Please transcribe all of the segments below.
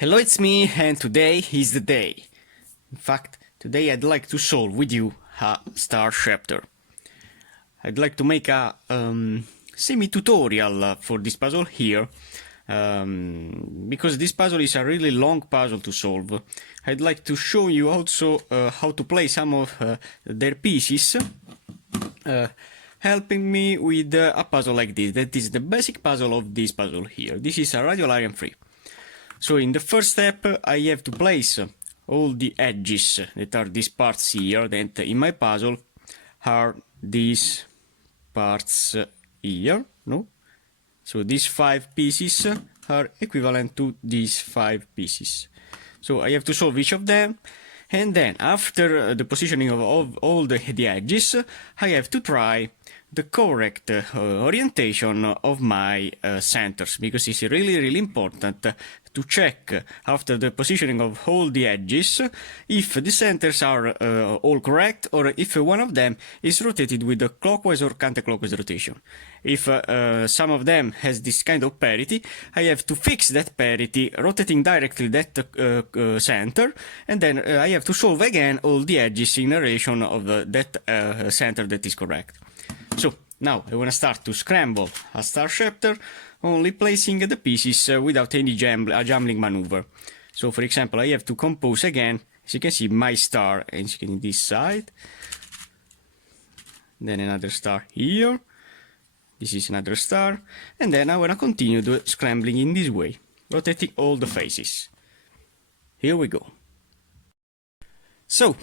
Hello, it's me, and today is the day. In fact, today I'd like to solve with you a Star Scepter. I'd like to make a semi-tutorial for this puzzle here, because this puzzle is a really long puzzle to solve. I'd like to show you also how to play some of their pieces, helping me with a puzzle like this. That is the basic puzzle of this puzzle here. This is a Radiolarian 3. So in the first step I have to place all the edges that are these parts here, that in my puzzle are these parts here, no? So these 5 pieces are equivalent to these 5 pieces. So I have to solve each of them, and then after the positioning of all the edges, I have to try the correct orientation of my centers, because it's really important to check after the positioning of all the edges if the centers are all correct, or if one of them is rotated with a clockwise or counterclockwise rotation. If some of them has this kind of parity, I have to fix that parity rotating directly that center, and then I have to solve again all the edges in relation of that center that is correct. So now I want to start to scramble a Star Scepter, only placing the pieces without any jumbling maneuver. So for example, I have to compose again, as you can see, my star, and you can this side, then another star here, this is another star, and then I want to continue the scrambling in this way, rotating all the faces. Here we go. So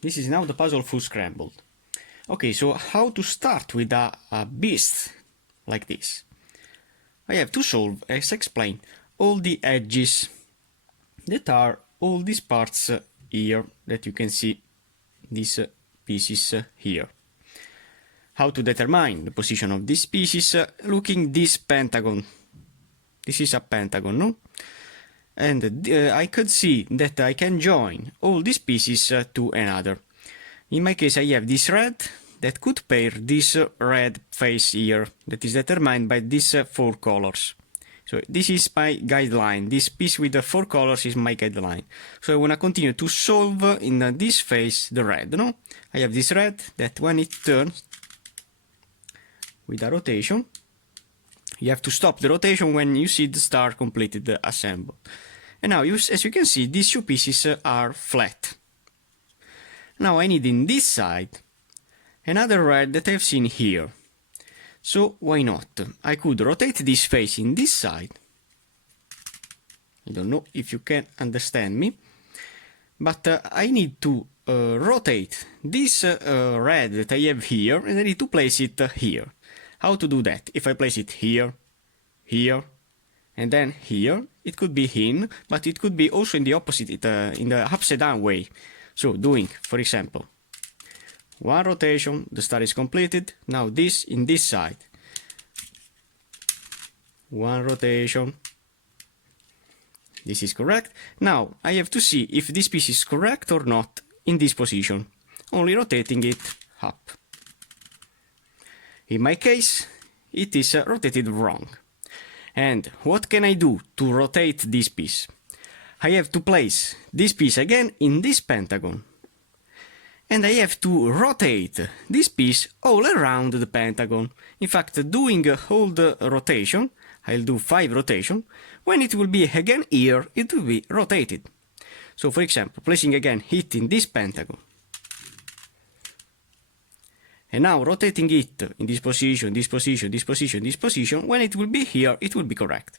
this is now the puzzle full scrambled. Okay, so how to start with a beast like this? I have to solve, as explained, all the edges that are all these parts here that you can see, these pieces here. How to determine the position of these pieces looking this pentagon. This is a pentagon, no? And I could see that I can join all these pieces to another. In my case, I have this red that could pair this red face here, that is determined by these 4 colors. So this is my guideline. This piece with the 4 colors is my guideline. So I want to continue to solve in this face the red, no? I have this red that when it turns with a rotation, you have to stop the rotation when you see the star completed assembled. And now, as you can see, these 2 pieces are flat. Now I need in this side another red that I've seen here. So why not? I could rotate this face in this side. I don't know if you can understand me, but I need to rotate this red that I have here, and I need to place it here. How to do that? If I place it here, here, and then here, it could be in, but it could be also in the opposite, in the upside down way. So doing, for example, 1 rotation, the star is completed. Now this in this side. 1 rotation. This is correct. Now I have to see if this piece is correct or not in this position, only rotating it up. In my case, it is rotated wrong. And what can I do to rotate this piece? I have to place this piece again in this pentagon. And I have to rotate this piece all around the pentagon. In fact, doing all the rotation, I'll do 5 rotation. When it will be again here, it will be rotated. So for example, placing again it in this pentagon. And now rotating it in this position, this position, this position, this position, when it will be here, it will be correct.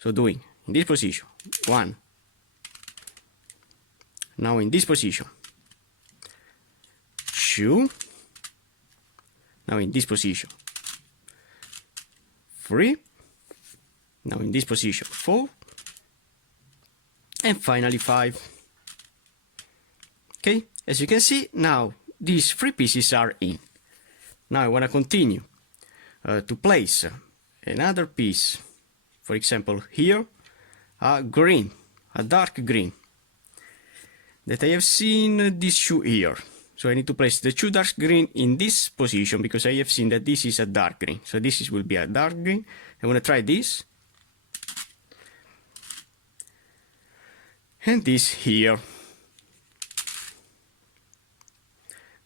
So doing in this position, 1. Now in this position, 2. Now in this position, 3. Now in this position, 4. And finally 5. Okay, as you can see, now these 3 pieces are in. Now I want to continue to place another piece, for example here, a green, a dark green, that I have seen this 2 here. So I need to place the 2 dark green in this position, because I have seen that this is a dark green. So this will be a dark green. I want to try this. and this here.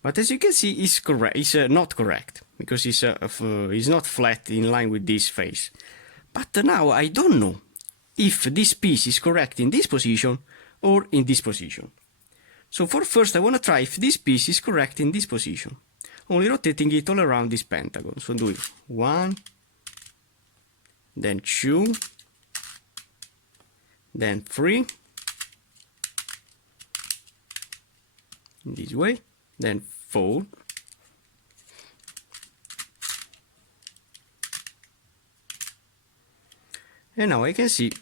But as you can see, it's correct. It's not correct because it's not flat in line with this face. But now I don't know if this piece is correct in this position or in this position. So for first I want to try if this piece is correct in this position, only rotating it all around this pentagon. So doing 1, then 2, then 3, in this way, then 4, and now I can see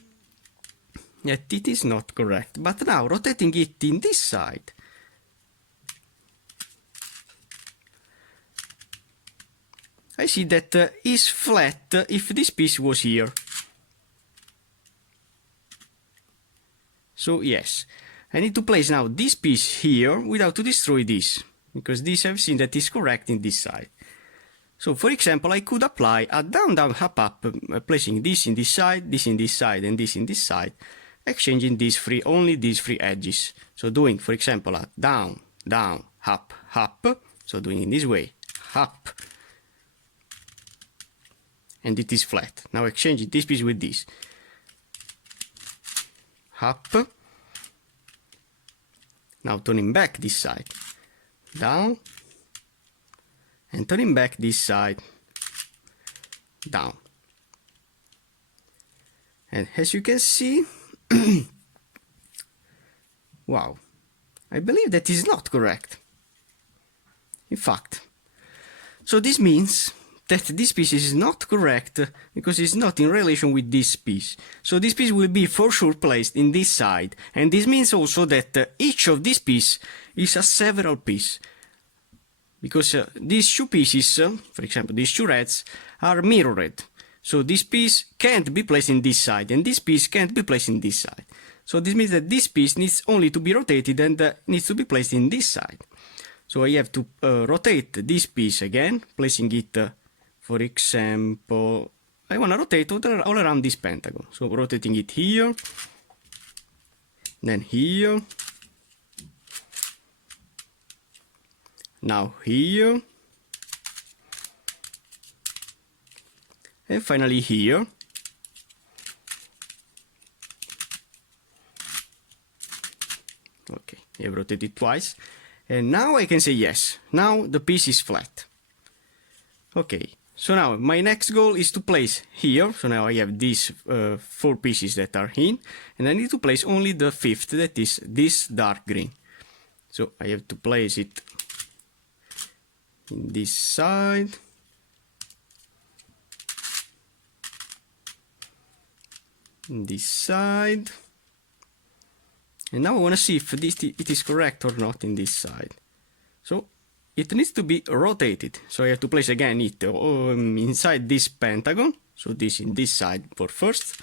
that it is not correct. But now rotating it in this side, I see that is flat if this piece was here. So yes, I need to place now this piece here without to destroy this, because this I've seen that is correct in this side. So for example, I could apply a down, down, up, up, placing this in this side, this in this side, and this in this side, exchanging only these three edges. So doing, for example, a down, down, up, up, so doing in this way, up, and it is flat. Now exchanging this piece with this, up, now turning back this side, down, and turning back this side, down. And as you can see, wow, I believe that is not correct. In fact, so this means that this piece is not correct because it's not in relation with this piece. So this piece will be for sure placed in this side, and this means also that each of these pieces is a several piece. Because these two pieces, for example these two reds, are mirrored. So this piece can't be placed in this side, and this piece can't be placed in this side. So this means that this piece needs only to be rotated and needs to be placed in this side. So I have to rotate this piece again, placing it, for example, I want to rotate all around this pentagon. So rotating it here, then here, now here, and finally here. Okay, I have rotated twice, and now I can say yes, now the piece is flat. Okay, so now my next goal is to place here, so now I have these 4 pieces that are in, and I need to place only the 5th, that is this dark green. So I have to place it in this side, in this side, and now I want to see if it is correct or not in this side. So it needs to be rotated, so I have to place again it inside this pentagon, so this in this side for first,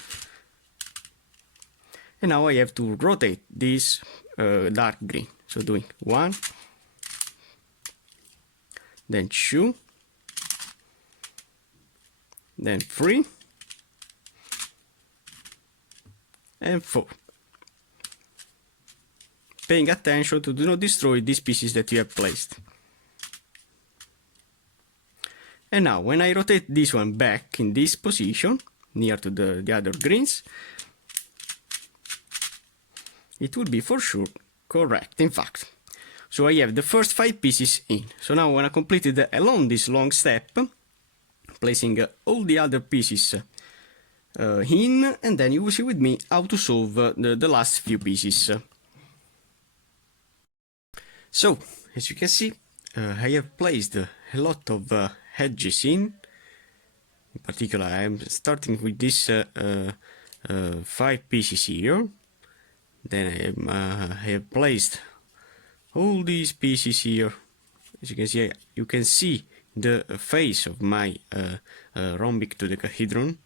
and now I have to rotate this dark green, so doing 1, then 2, then 3, and 4. Paying attention to do not destroy these pieces that you have placed. And now when I rotate this one back in this position, near to the other greens, it will be for sure correct, in fact. So I have the first 5 pieces in. So now when I completed along this long step, placing all the other pieces in, and then you will see with me how to solve the last few pieces. So, as you can see, I have placed a lot of edges in particular. I am starting with this 5 pieces here. Then I have placed all these pieces here. As you can see the face of my rhombic dodecahedron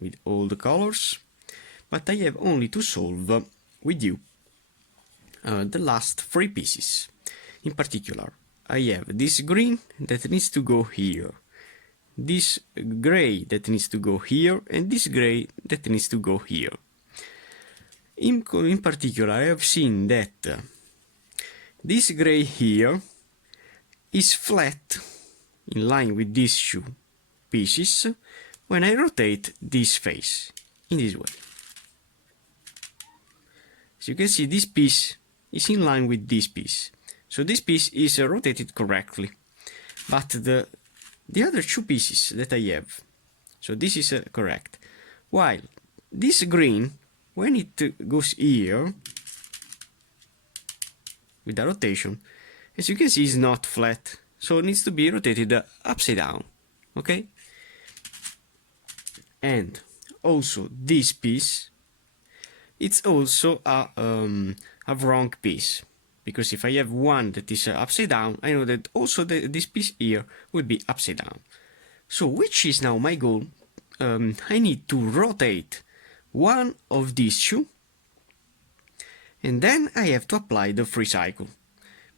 with all the colors. But I have only to solve with you the last 3 pieces. In particular, I have this green that needs to go here, this gray that needs to go here, and this gray that needs to go here. in particular, I have seen that this gray here is flat in line with these two pieces when I rotate this face in this way. As you can see, this piece is in line with this piece, so this piece is rotated correctly, but the other two pieces that I have, so this is correct, while this green, when it goes here with the rotation, as you can see, is not flat, so it needs to be rotated upside down. Okay? And also this piece, it's also a wrong piece, because if I have one that is upside down, I know that also this piece here will be upside down. So which is now my goal? I need to rotate one of these two, and then I have to apply the free cycle,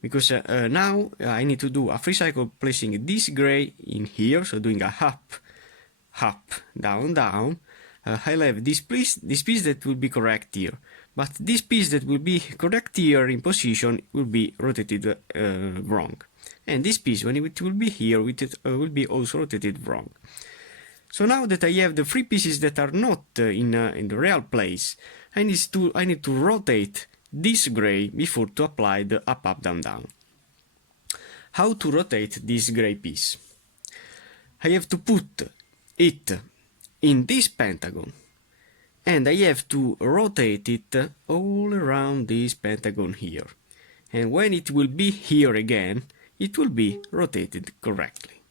because now I need to do a free cycle placing this gray in here, so doing a up, down, down. I'll have this piece that will be correct here, but this piece that will be correct here in position will be rotated wrong, and this piece, when it will be here, it will be also rotated wrong. So now that I have the three pieces that are not in the real place, I need to rotate this gray before to apply the up, up, down, down. How to rotate this gray piece? I have to put it in this pentagon, and I have to rotate it all around this pentagon here, and when it will be here again, it will be rotated correctly.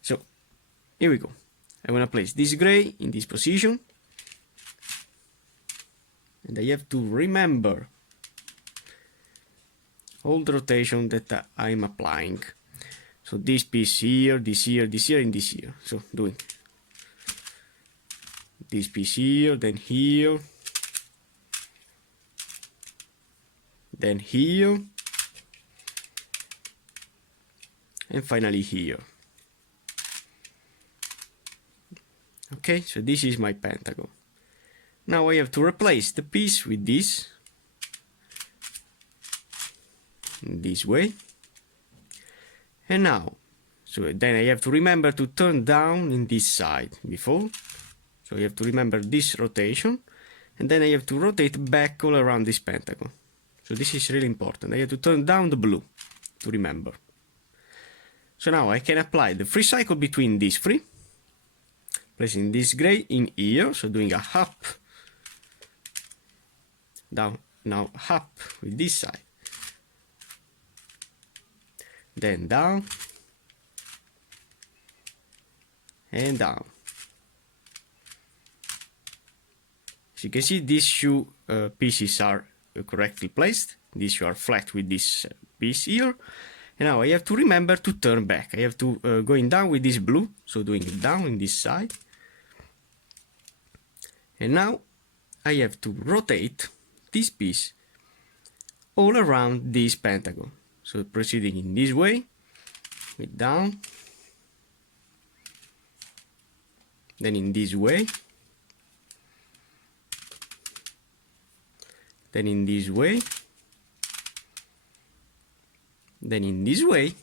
So here we go. I want to place this gray in this position, and I have to remember all the rotation that I'm applying. So this piece here, this here, this here, and this here. So doing this piece here, then here, then here, and finally here. Okay, so this is my pentagon. Now I have to replace the piece with this way, and now, so then I have to remember to turn down in this side before, so you have to remember this rotation, and then I have to rotate back all around this pentagon. So this is really important. I have to turn down the blue to remember. So now I can apply the free cycle between these three, placing this gray in here, so doing a up, down, now up with this side, then down, and down. As you can see, these two pieces are correctly placed. These two are flat with this piece here. And now I have to remember to turn back. I have to going down with this blue, so doing it down in this side. And now I have to rotate this piece all around this pentagon. So proceeding in this way, with down, then in this way, then in this way, then in this way,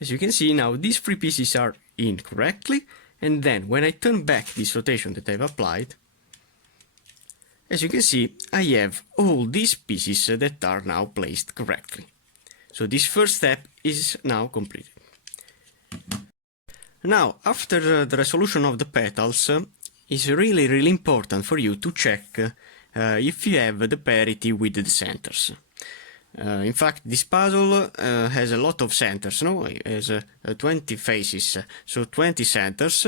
as you can see now these three pieces are in correctly, and then when I turn back this rotation that I've applied, as you can see I have all these pieces that are now placed correctly. So this first step is now completed. Now, after the resolution of the petals, it's really important for you to check if you have the parity with the centers. In fact, this puzzle has a lot of centers, no? It has 20 faces, so 20 centers,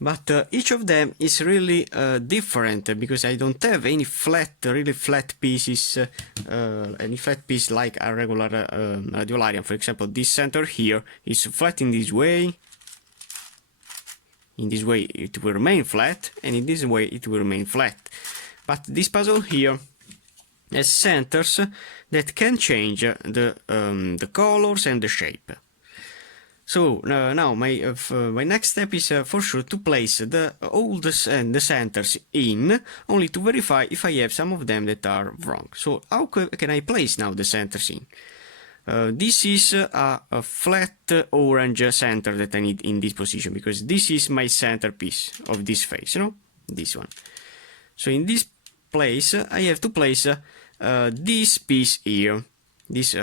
but each of them is really different, because I don't have any really flat pieces, any flat piece like a regular Radiolarian. For example, this center here is flat in this way. In this way it will remain flat, and in this way it will remain flat. But this puzzle here has centers that can change the colors and the shape. So now my next step is for sure to place the oldest and the centers in, only to verify if I have some of them that are wrong. So how can I place now the centers in? This is a flat orange center that I need in this position, because this is my centerpiece of this face, this one. So in this place I have to place this piece here, this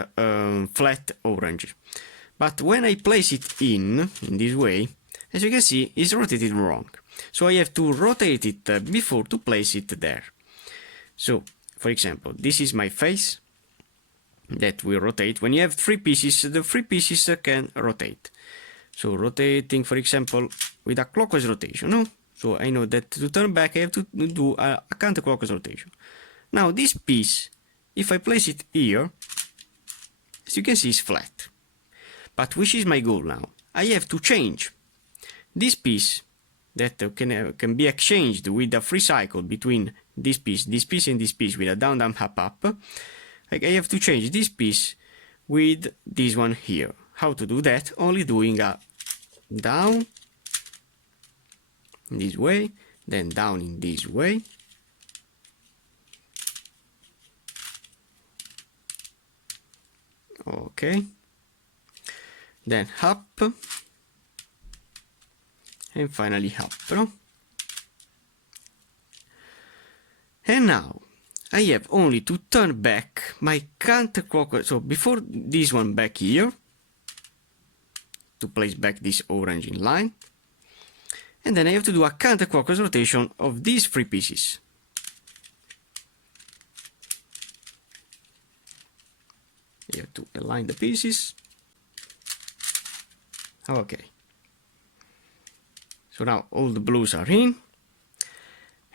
flat orange. But when I place it in this way, as you can see, it's rotated wrong. So I have to rotate it before to place it there. So, for example, this is my face that will rotate. When you have three pieces, the three pieces can rotate. So rotating, for example, with a clockwise rotation, no? So I know that to turn back I have to do a counterclockwise rotation. Now this piece, if I place it here, as you can see, it's flat. But which is my goal now? I have to change this piece that can be exchanged with a free cycle between this piece, and this piece with a down, down, up, up. I have to change this piece with this one here. How to do that? Only doing a down in this way, then down in this way. Okay. Then up, and finally up. And now I have only to turn back my counterclockwise, so before this one back here, to place back this orange in line, and then I have to do a counterclockwise rotation of these three pieces. You have to align the pieces. Okay. So now all the blues are in.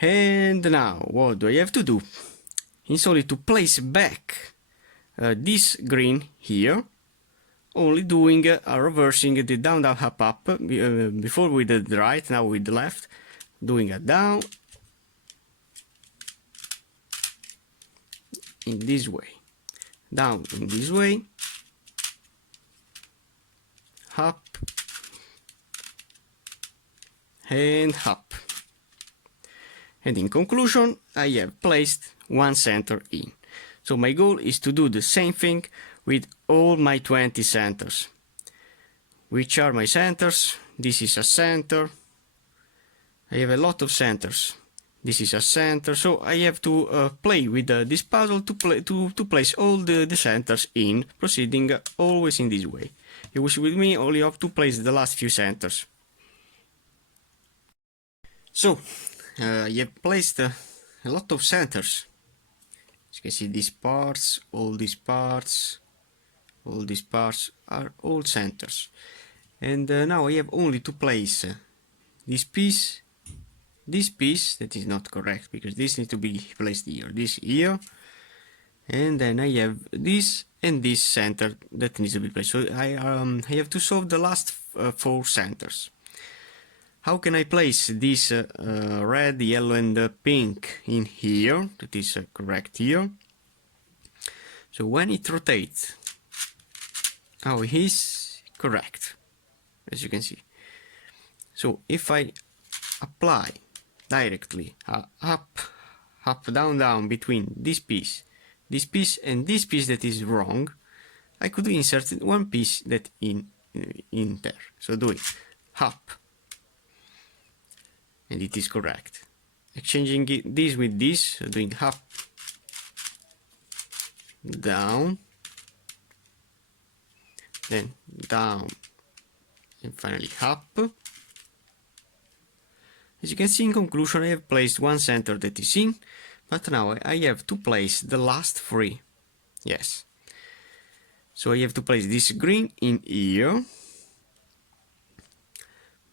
And now what do I have to do? It's only to place back this green here, only doing reversing the down, down, up, up. Before with the right, now with the left, doing a down in this way, down in this way, up and up. And in conclusion, I have placed one center in. So my goal is to do the same thing with all my 20 centers. Which are my centers? This is a center. I have a lot of centers. This is a center. So I have to play with this puzzle to place all the centers in, proceeding always in this way. You wish with me only have to place the last few centers. So I have placed a lot of centers. As you can see, these parts, all these parts are all centers. And now I have only to place this piece that is not correct, because this needs to be placed here, this here, and then I have this and this center that needs to be placed. So I have to solve the last 4 centers. How can I place this red, yellow and pink in here? That is correct here. So when it rotates, now it is correct, as you can see. So if I apply directly up, down, down between this piece and this piece that is wrong, I could insert one piece that in there. So doing up, and it is correct. Exchanging this with this, so doing up, down, then down, and finally up. As you can see, in conclusion, I have placed one center that is in, but now I have to place the last 3. Yes. So I have to place this green in here,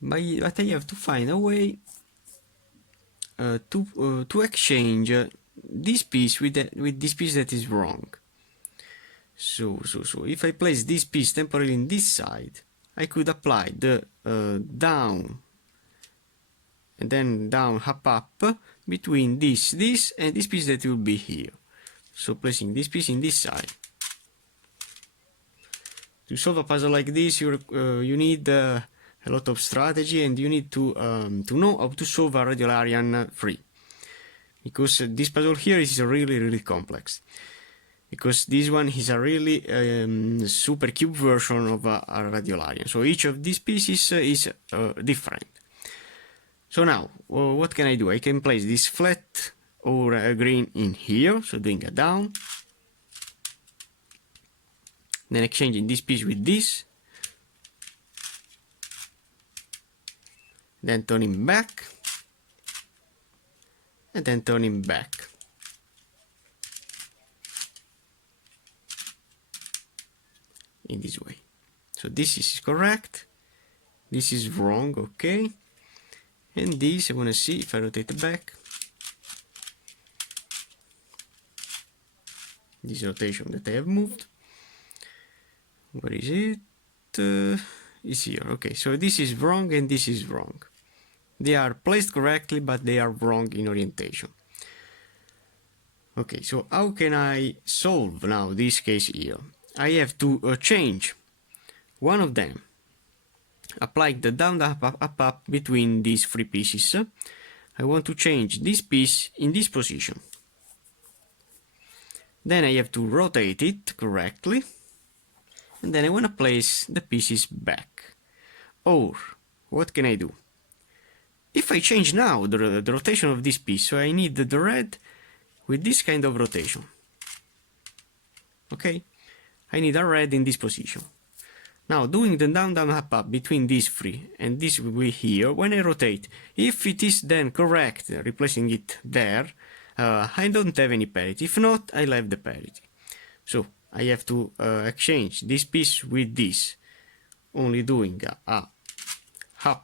but I have to find a way to exchange this piece with this piece that is wrong. So if I place this piece temporarily in this side, I could apply the down and then down, up between this and this piece that will be here. So placing this piece in this side. To solve a puzzle like this, you need a lot of strategy, and you need to know how to solve a Radiolarian free. Because this puzzle here is really complex. Because this one is a really super cube version of a Radiolarian. So each of these pieces is different. So now, what can I do? I can place this flat or a green in here, so doing a down. Then exchanging this piece with this. Then turning back. And then turning back. In this way. So this is correct. This is wrong, okay. And this, I want to see if I rotate it back. This rotation that I have moved. Where is it? It's here. Okay, so this is wrong and this is wrong. They are placed correctly, but they are wrong in orientation. Okay, so how can I solve now this case here? I have to change one of them. Apply the down, up between these three pieces. I want to change this piece in this position. Then I have to rotate it correctly. And then I want to place the pieces back. Or, what can I do? If I change now the rotation of this piece, so I need the red with this kind of rotation. Okay? I need a red in this position. Now, doing the down, up between these three and this will be here, when I rotate, if it is then correct, replacing it there, I don't have any parity. If not, I'll have the parity. So, I have to exchange this piece with this, only doing a up,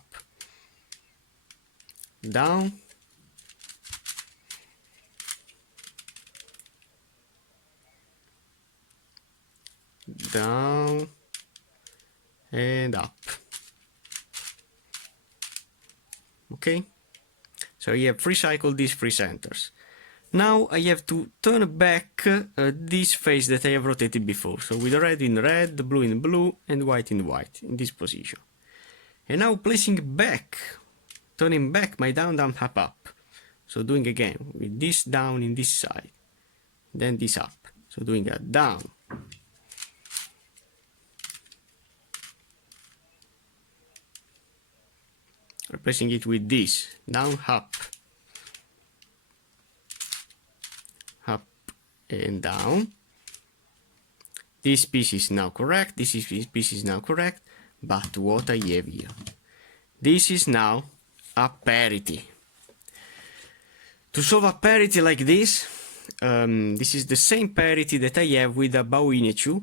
down, down, and up. Okay, so I have recycled these three centers. Now I have to turn back this face that I have rotated before. So with red in red, blue in blue, and white in white, in this position. And now placing back, turning back my down, up. So doing again with this down in this side, then this up. So doing a down, replacing it with this, down, up, up and down. This piece is now correct, this piece is now correct, but what I have here? This is now a parity. To solve a parity like this, this is the same parity that I have with a Bauinechu.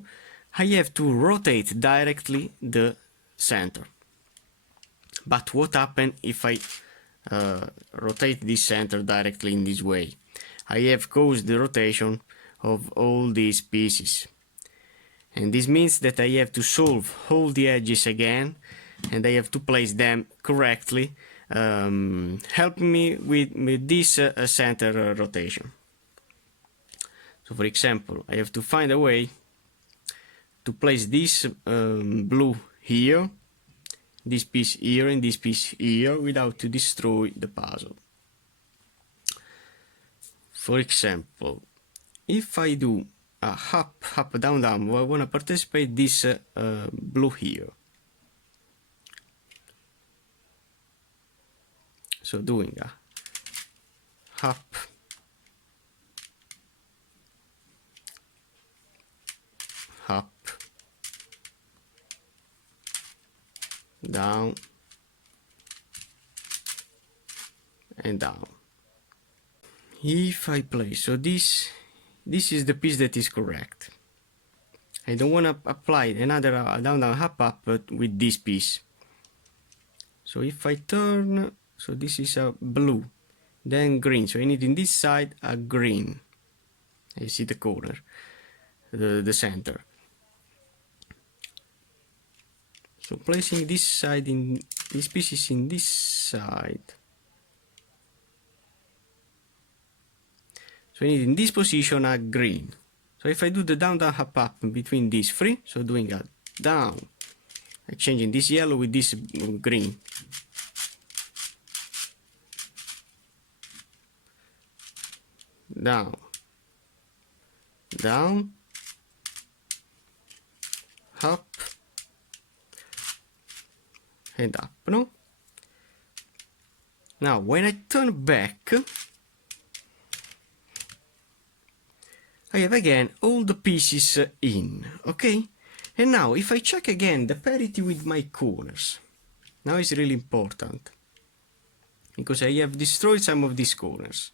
I have to rotate directly the center. But what happens if I rotate this center directly in this way? I have caused the rotation of all these pieces. And this means that I have to solve all the edges again, and I have to place them correctly, helping me with this center rotation. So for example, I have to find a way to place this blue here, this piece here and this piece here without to destroy the puzzle. For example, if I do a up, down, down, I want to participate this blue here. So doing a up, up, down, and down. If I place, so this is the piece that is correct. I don't want to apply another down, down, up with this piece. So if I turn, so this is a blue, then green. So I need in this side a green. I see the corner, the center. So placing this side in this piece is in this side. So I need in this position a green. So if I do the down, down, up between these three, so doing a down, exchanging this yellow with this green. Down, down, up, and up, no? Now, when I turn back, I have again all the pieces in, okay? And now, if I check again the parity with my corners, now it's really important, because I have destroyed some of these corners.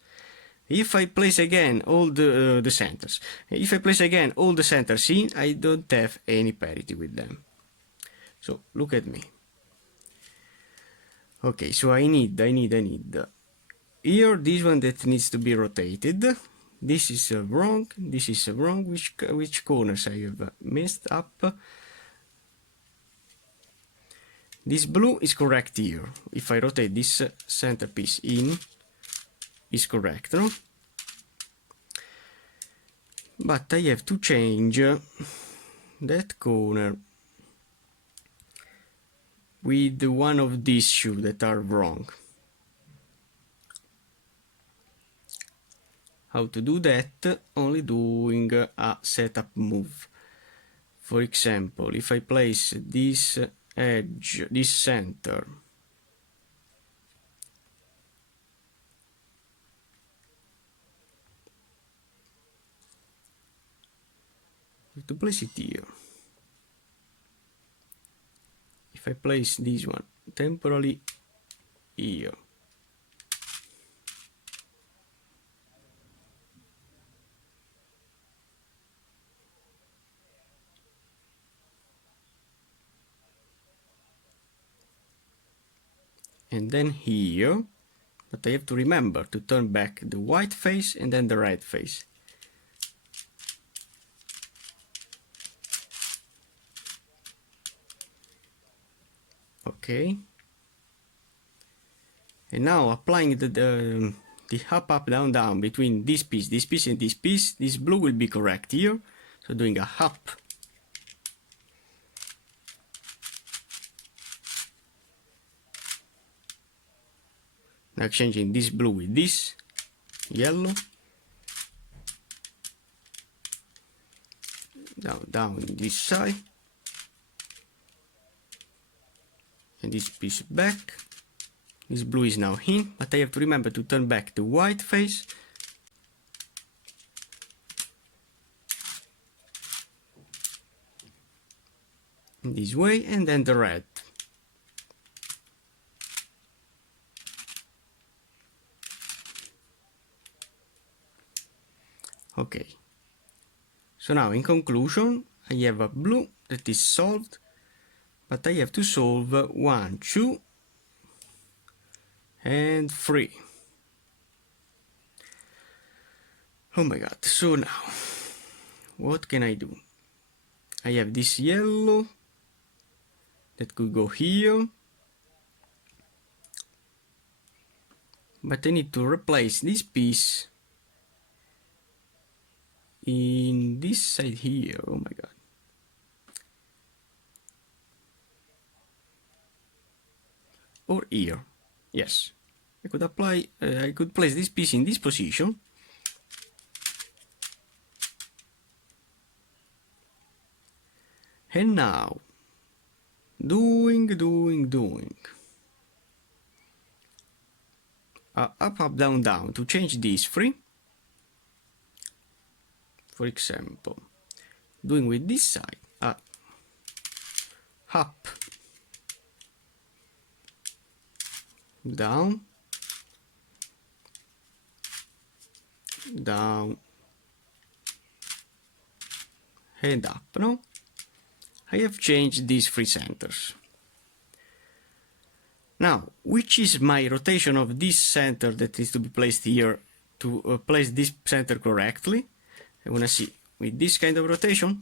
If I place again all the centers, if I place again all the centers in, I don't have any parity with them. So look at me. Okay, so I need here this one that needs to be rotated. This is wrong. This is wrong. Which corners I have messed up? This blue is correct here. If I rotate this centerpiece in, is correct, no? But I have to change that corner with one of these shoes that are wrong. How to do that? Only doing a setup move. For example, if I place this edge, this center, to place it here. If I place this one temporarily here, and then here, but I have to remember to turn back the white face and then the red face. Okay, and now applying the up down down between this piece and this piece, this blue will be correct here, so doing a up, now exchanging this blue with this yellow, down this side, and this piece back. This blue is now in, but I have to remember to turn back the white face. In this way, and then the red. Okay. So now, in conclusion, I have a blue that is solved, but I have to solve 1, 2, and 3. Oh my god, so now, what can I do? I have this yellow that could go here, but I need to replace this piece in this side here. Oh my god. Or here. Yes, I could apply, I could place this piece in this position, and now doing up down down to change these three. For example, doing with this side up, down, down, and up, no? I have changed these three centers. Now, which is my rotation of this center that needs to be placed here to place this center correctly? I want to see, with this kind of rotation?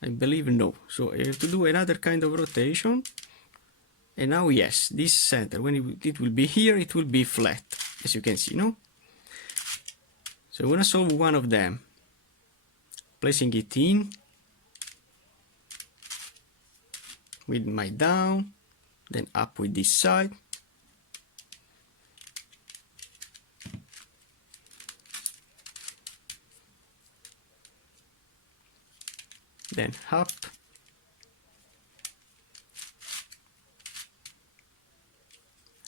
I believe no. So I have to do another kind of rotation. And now, yes, this center, when it will be here, it will be flat, as you can see, no? So I want to solve one of them. Placing it in. with my down, then up with this side, then up,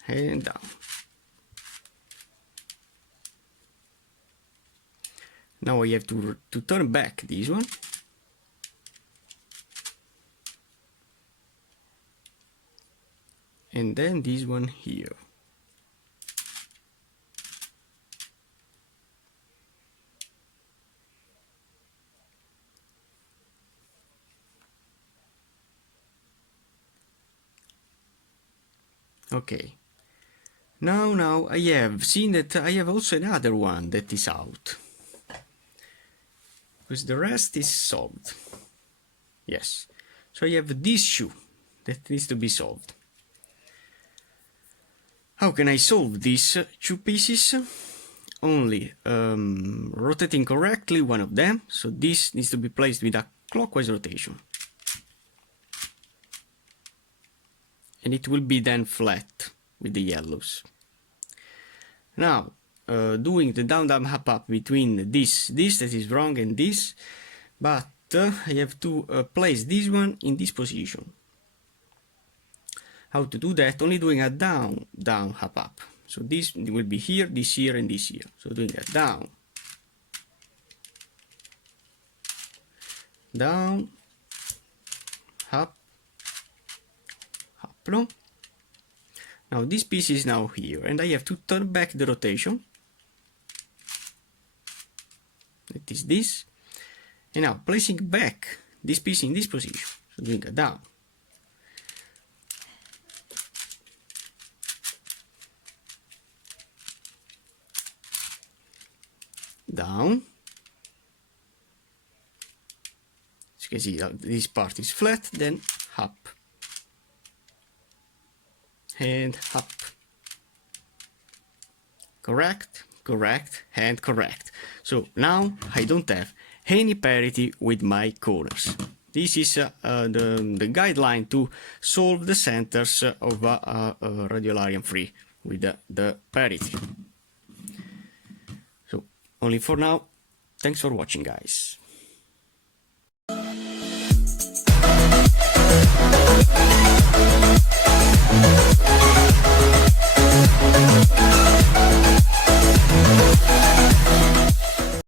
and down. Now I have to turn back this one, and then this one here. Okay. Now I have seen that I have also another one that is out, because the rest is solved. Yes. So I have this shoe that needs to be solved. How can I solve these two pieces? Only rotating correctly one of them. So this needs to be placed with a clockwise rotation. And it will be then flat with the yellows. Now, doing the down, down, up, up between this that is wrong and this, but I have to place this one in this position. How to do that? Only doing a down, down, up, up. So this will be here, this here, and this here. So doing a down, down, up, up, no? Now this piece is now here, and I have to turn back the rotation. That is this. And now placing back this piece in this position. So doing a down, down. As you can see, this part is flat, then up. And up. Correct, correct, and correct. So now I don't have any parity with my corners. This is the guideline to solve the centers of a Radiolarian 3 with the parity. So only for now. Thanks for watching, guys.